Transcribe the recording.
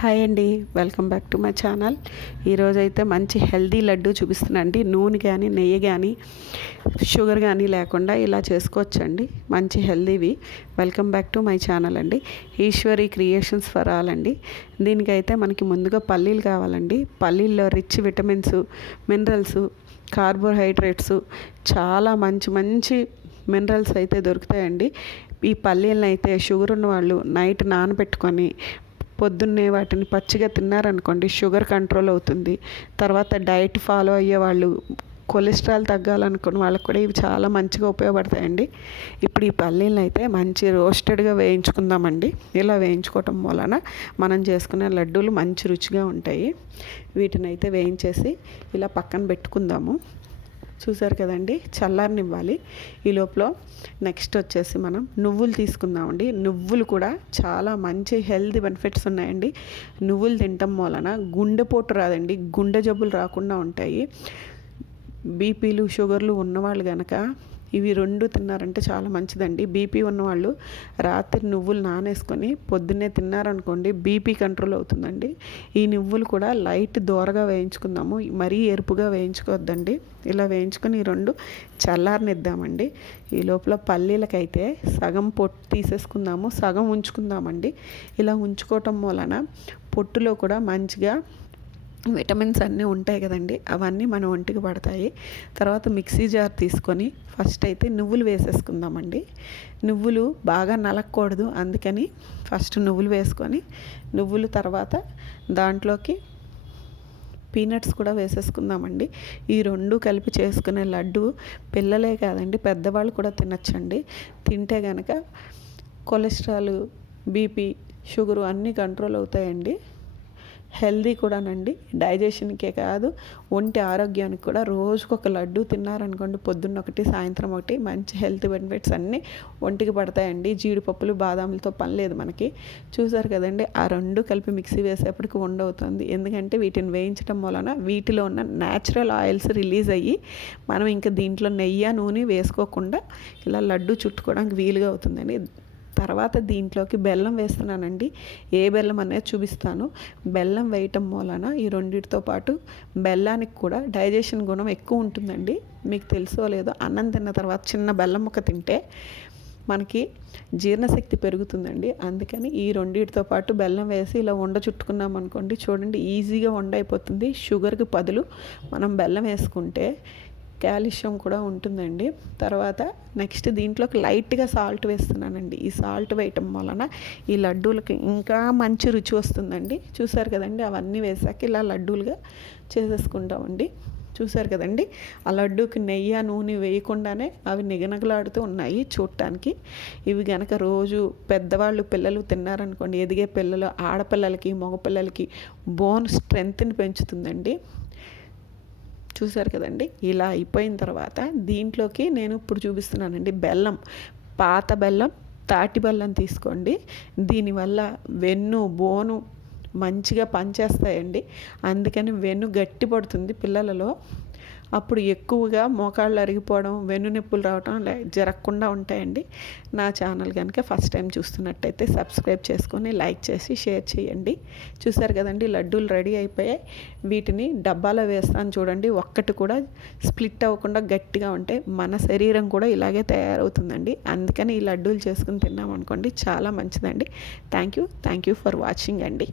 Hi అండి, welcome back to my channel. ఈరోజైతే మంచి హెల్దీ లడ్డు చూపిస్తున్నా అండి. నూనె కానీ నెయ్యి కానీ షుగర్ కానీ లేకుండా ఇలా చేసుకోవచ్చండి, మంచి హెల్దీవి. Welcome back to my channel అండి. ఈశ్వరి క్రియేషన్స్ ఫర్ ఆల్ అండి. దీనికైతే మనకి ముందుగా పల్లీలు కావాలండి. పల్లీల్లో రిచ్ విటమిన్స్, మినరల్స్, కార్బోహైడ్రేట్స్ చాలా మంచి మినరల్స్ అయితే దొరుకుతాయండి. ఈ పల్లీలను అయితే షుగర్ ఉన్న వాళ్ళు నైట్ నానబెట్టుకొని పొద్దున్నే వాటిని పచ్చిగా తిన్నారనుకోండి, షుగర్ కంట్రోల్ అవుతుంది. తర్వాత డైట్ ఫాలో అయ్యే వాళ్ళు, కొలెస్ట్రాల్ తగ్గాలనుకున్న వాళ్ళకి కూడా ఇవి చాలా మంచిగా ఉపయోగపడతాయండి. ఇప్పుడు ఈ పల్లీలను అయితే మంచి రోస్టెడ్గా వేయించుకుందామండి. ఇలా వేయించుకోవటం వలన మనం చేసుకునే లడ్డూలు మంచి రుచిగా ఉంటాయి. వీటిని అయితే వేయించేసి ఇలా పక్కన పెట్టుకుందాము. చూసారు కదండి, చల్లారనివ్వాలి. ఈ లోపల నెక్స్ట్ వచ్చేసి మనం నువ్వులు తీసుకుందామండి. నువ్వులు కూడా చాలా మంచి హెల్త్ బెనిఫిట్స్ ఉన్నాయండి. నువ్వులు తినటం వలన గుండెపోటు రాదండి, గుండె జబ్బులు రాకుండా ఉంటాయి. బీపీలు, షుగర్లు ఉన్నవాళ్ళు కనుక ఇవి రెండు తిన్నారంటే చాలా మంచిదండి. బీపీ ఉన్నవాళ్ళు రాత్రి నువ్వులు నానేసుకొని పొద్దున్నే తిన్నారనుకోండి, బీపీ కంట్రోల్ అవుతుందండి. ఈ నువ్వులు కూడా లైట్ దోరగా వేయించుకుందాము, మరీ ఎరుపుగా వేయించుకోవద్దండి. ఇలా వేయించుకొని ఈ రెండు చల్లారనిద్దామండి. ఈ లోపల పల్లీలకైతే సగం పొట్టు తీసేసుకుందాము, సగం ఉంచుకుందామండి. ఇలా ఉంచుకోవటం వలన పొట్టులో కూడా మంచిగా విటమిన్స్ అన్నీ ఉంటాయి కదండి, అవన్నీ మన ఒంటికి పడతాయి. తర్వాత మిక్సీ జార్ తీసుకొని ఫస్ట్ అయితే నువ్వులు వేసేసుకుందామండి. నువ్వులు బాగా నలగకూడదు, అందుకని ఫస్ట్ నువ్వులు వేసుకొని, నువ్వులు తర్వాత దాంట్లోకి పీనట్స్ కూడా వేసేసుకుందామండి. ఈ రెండు కలిపి చేసుకునే లడ్డు పిల్లలే కాదండి, పెద్దవాళ్ళు కూడా తినచ్చండి. తింటే కనుక కొలెస్ట్రాల్, బీపీ, షుగరు అన్నీ కంట్రోల్ అవుతాయండి. హెల్దీ కూడానండి, డైజెషన్కే కాదు ఒంటి ఆరోగ్యానికి కూడా. రోజుకొక లడ్డు తిన్నారనుకోండి, పొద్దున్న ఒకటి సాయంత్రం ఒకటి, మంచి హెల్త్ బెనిఫిట్స్ అన్నీ ఒంటికి పడతాయండి. జీడిపప్పులు, బాదాములతో పని లేదు మనకి. చూసారు కదండి, ఆ రెండు కలిపి మిక్సీ వేసేప్పటికి ఉండవుతుంది. ఎందుకంటే వీటిని వేయించడం వలన వీటిలో ఉన్న న్యాచురల్ ఆయిల్స్ రిలీజ్ అయ్యి మనం ఇంకా దీంట్లో నెయ్యి, నూనె వేసుకోకుండా ఇలా లడ్డు చుట్టుకోవడానికి వీలుగా అవుతుందండి. తర్వాత దీంట్లోకి బెల్లం వేస్తున్నానండి. ఏ బెల్లం అనేది చూపిస్తాను. బెల్లం వేయటం వలన ఈ రెండింటితో పాటు బెల్లానికి కూడా డైజెషన్ గుణం ఎక్కువ ఉంటుందండి. మీకు తెలుసో లేదో, అన్నం తిన్న తర్వాత చిన్న బెల్లం ముక్క తింటే మనకి జీర్ణశక్తి పెరుగుతుందండి. అందుకని ఈ రెండింటితో పాటు బెల్లం వేసి ఇలా ఉండ చుట్టుకున్నాం అనుకోండి, చూడండి ఈజీగా వండ అయిపోతుంది. షుగర్కి బదులు మనం బెల్లం వేసుకుంటే కాల్షియం కూడా ఉంటుందండి. తర్వాత నెక్స్ట్ దీంట్లోకి లైట్గా సాల్ట్ వేస్తున్నానండి. ఈ సాల్ట్ వేయటం వలన ఈ లడ్డూలకి ఇంకా మంచి రుచి వస్తుందండి. చూసారు కదండి, అవన్నీ వేసాక ఇలా లడ్డూలుగా చేసేసుకుంటామండి. చూసారు కదండి, ఆ లడ్డూకి నెయ్యి, నూనె వేయకుండానే అవి నిగనగలాడుతూ ఉన్నాయి చూడటానికి. ఇవి గనక రోజు పెద్దవాళ్ళు, పిల్లలు తిన్నారనుకోండి, ఎదిగే పిల్లలు, ఆడపిల్లలకి, మగపిల్లలకి బోన్ స్ట్రెంగ్త్ని పెంచుతుందండి. చూసారు కదండి, ఇలా అయిపోయిన తర్వాత దీంట్లోకి నేను ఇప్పుడు చూపిస్తున్నానండి బెల్లం. పాత బెల్లం, తాటి బెల్లం తీసుకోండి. దీనివల్ల వెన్ను, బోను మంచిగా పనిచేస్తాయండి. అందుకని వెన్ను గట్టి పడుతుంది పిల్లలలో. అప్పుడు ఎక్కువగా మోకాళ్ళు అరిగిపోవడం, వెన్ను నొప్పులు రావడం జరగకుండా ఉంటాయండి. నా ఛానల్ కనుక ఫస్ట్ టైం చూస్తున్నట్టయితే సబ్స్క్రైబ్ చేసుకొని లైక్ చేసి షేర్ చేయండి. చూసారు కదండి, లడ్డూలు రెడీ అయిపోయాయి. వీటిని డబ్బాలో వేస్తాను చూడండి, ఒక్కటి కూడా స్ప్లిట్ అవ్వకుండా గట్టిగా ఉంటాయి. మన శరీరం కూడా ఇలాగే తయారవుతుందండి. అందుకని ఈ లడ్డూలు చేసుకుని తిన్నామనుకోండి, చాలా మంచిదండి. థ్యాంక్ యూ ఫర్ వాచింగ్ అండి.